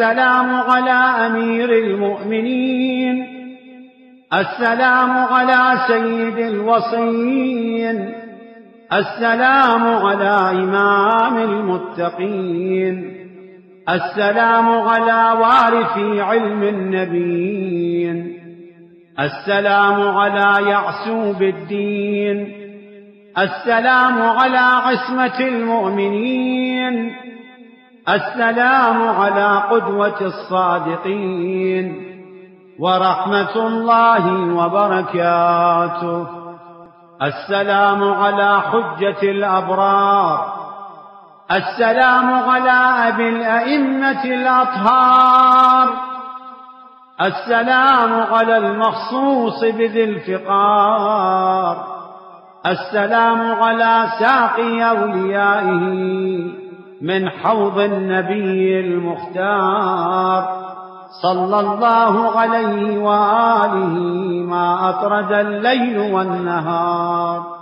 السلام على أمير المؤمنين، السلام على سيد الوصيين، السلام على إمام المتقين، السلام على وارث علم النبيين، السلام على يعسوب الدين، السلام على عصمة المؤمنين، السلام على قدوة الصادقين، ورحمة الله وبركاته. السلام على حجة الأبرار، السلام على أبي الأئمة الأطهار، السلام على المخصوص بذي الفقار، السلام على ساقي أوليائه من حوض النبي المختار، صلى الله عليه وآله ما أطرد الليل والنهار.